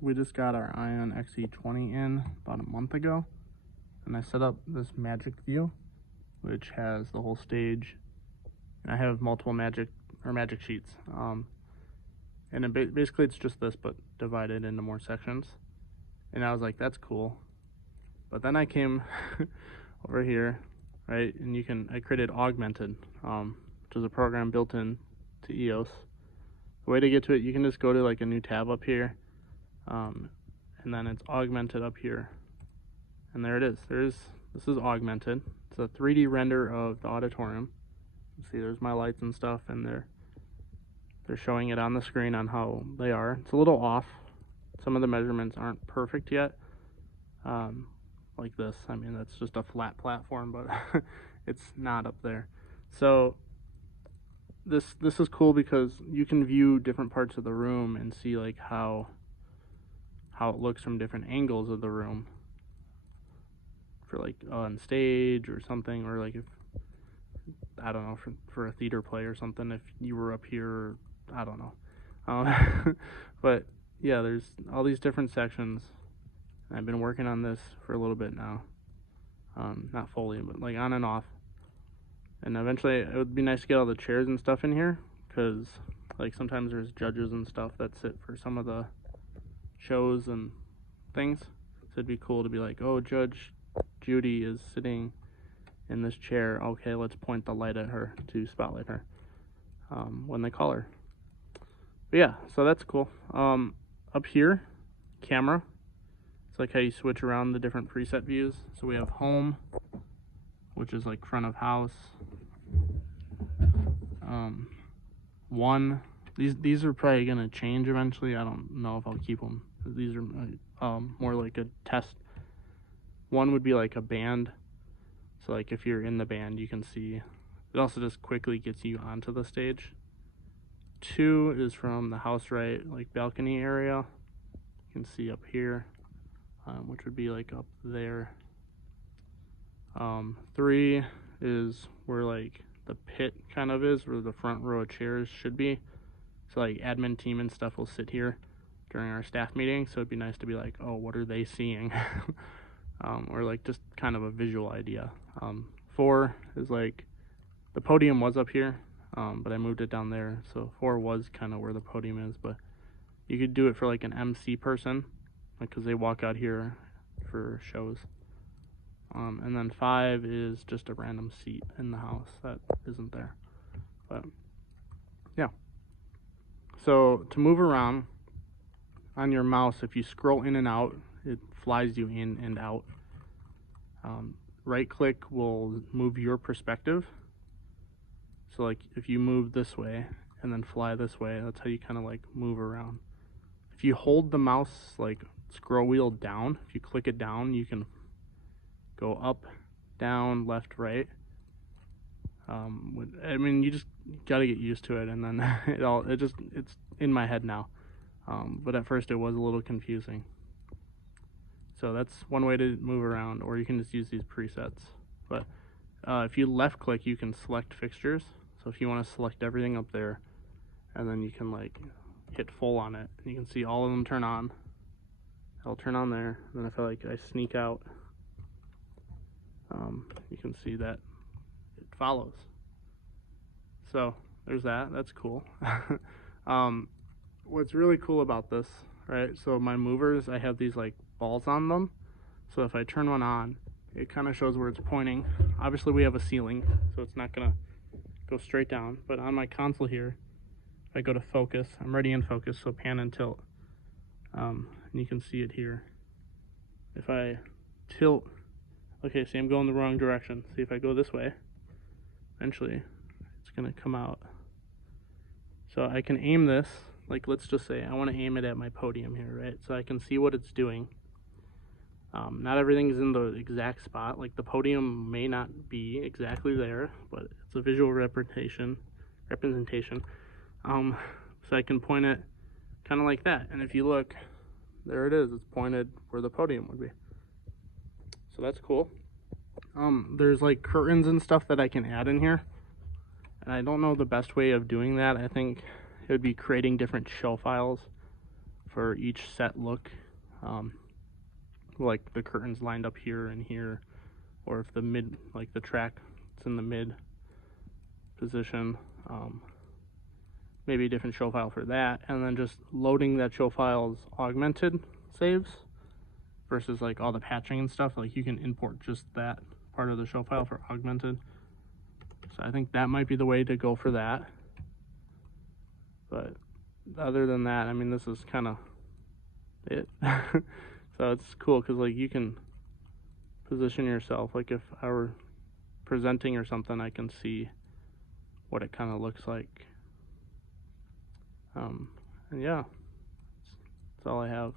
we just got our Ion XE20 in about a month ago, and I set up this magic view, which has the whole stage. And I have multiple magic sheets, and basically it's just this, but divided into more sections. And I was like, that's cool. But then I came over here, right, and I created Augmented, which is a program built in to Eos. The way to get to it, you can just go to like a new tab up here, and then it's Augmented up here, and there it is. This is Augmented. It's a 3D render of the auditorium. You see, there's my lights and stuff, and they're showing it on the screen on how they are. It's a little off. Some of the measurements aren't perfect yet. Like this, I mean, that's just a flat platform, but it's not up there. So this is cool because you can view different parts of the room and see like how it looks from different angles of the room for like on stage or something, or like if, I don't know, for a theater play or something, if you were up here, I don't know. But yeah, there's all these different sections. I've been working on this for a little bit now. Not fully, but like on and off. And eventually it would be nice to get all the chairs and stuff in here, because like sometimes there's judges and stuff that sit for some of the shows and things. So it'd be cool to be like, oh, Judge Judy is sitting in this chair. Okay, let's point the light at her to spotlight her when they call her. But yeah, so that's cool. Up here, camera. It's like how you switch around the different preset views. So we have home, which is like front of house. One, these are probably gonna change eventually. I don't know if I'll keep them. These are more like a test. One would be like a band. So like if you're in the band, you can see. It also just quickly gets you onto the stage. Two is from the house right, like balcony area. You can see up here, which would be like up there. Three is where like the pit kind of is, where the front row of chairs should be. So like admin team and stuff will sit here during our staff meeting. So it'd be nice to be like, oh, what are they seeing? Or like just kind of a visual idea. Four is like the podium was up here, but I moved it down there. So four was kind of where the podium is, but you could do it for like an MC person, like because they walk out here for shows. And then five is just a random seat in the house that isn't there. But yeah. So to move around on your mouse, if you scroll in and out, it flies you in and out. Right click will move your perspective. So like if you move this way and then fly this way, that's how you kind of like move around. If you hold the mouse like scroll wheel down, if you click it down, you can go up, down, left, right. I mean, you just gotta get used to it, and then it's in my head now. But at first it was a little confusing. So that's one way to move around, or you can just use these presets. But if you left click, you can select fixtures. So if you want to select everything up there, and then you can like hit full on it, and you can see all of them turn on. I'll turn on there, and then if I sneak out, you can see that it follows. So there's that. That's cool. What's really cool about this, right? So my movers, I have these like balls on them. So if I turn one on, it kind of shows where it's pointing. Obviously we have a ceiling, so it's not gonna go straight down. But on my console here, if I go to focus, I'm already in focus, so pan and tilt. And you can see it here. If I tilt, okay, see I'm going the wrong direction. See if I go this way, eventually it's gonna come out. So I can aim this, like let's just say I want to aim it at my podium here, right? So I can see what it's doing. Not everything is in the exact spot. Like the podium may not be exactly there, but it's a visual representation. So I can point it kind of like that. And if you look, there it is. It's pointed where the podium would be. So that's cool. There's like curtains and stuff that I can add in here. And I don't know the best way of doing that. I think it would be creating different show files for each set look, like the curtains lined up here and here, or if the mid, like the track, it's in the mid position. Maybe a different show file for that, and then just loading that show file's augmented saves versus like all the patching and stuff. Like you can import just that part of the show file for augmented. So I think that might be the way to go for that. But other than that, I mean, this is kind of it. So it's cool because like you can position yourself. Like if I were presenting or something, I can see what it kind of looks like. And yeah, that's all I have.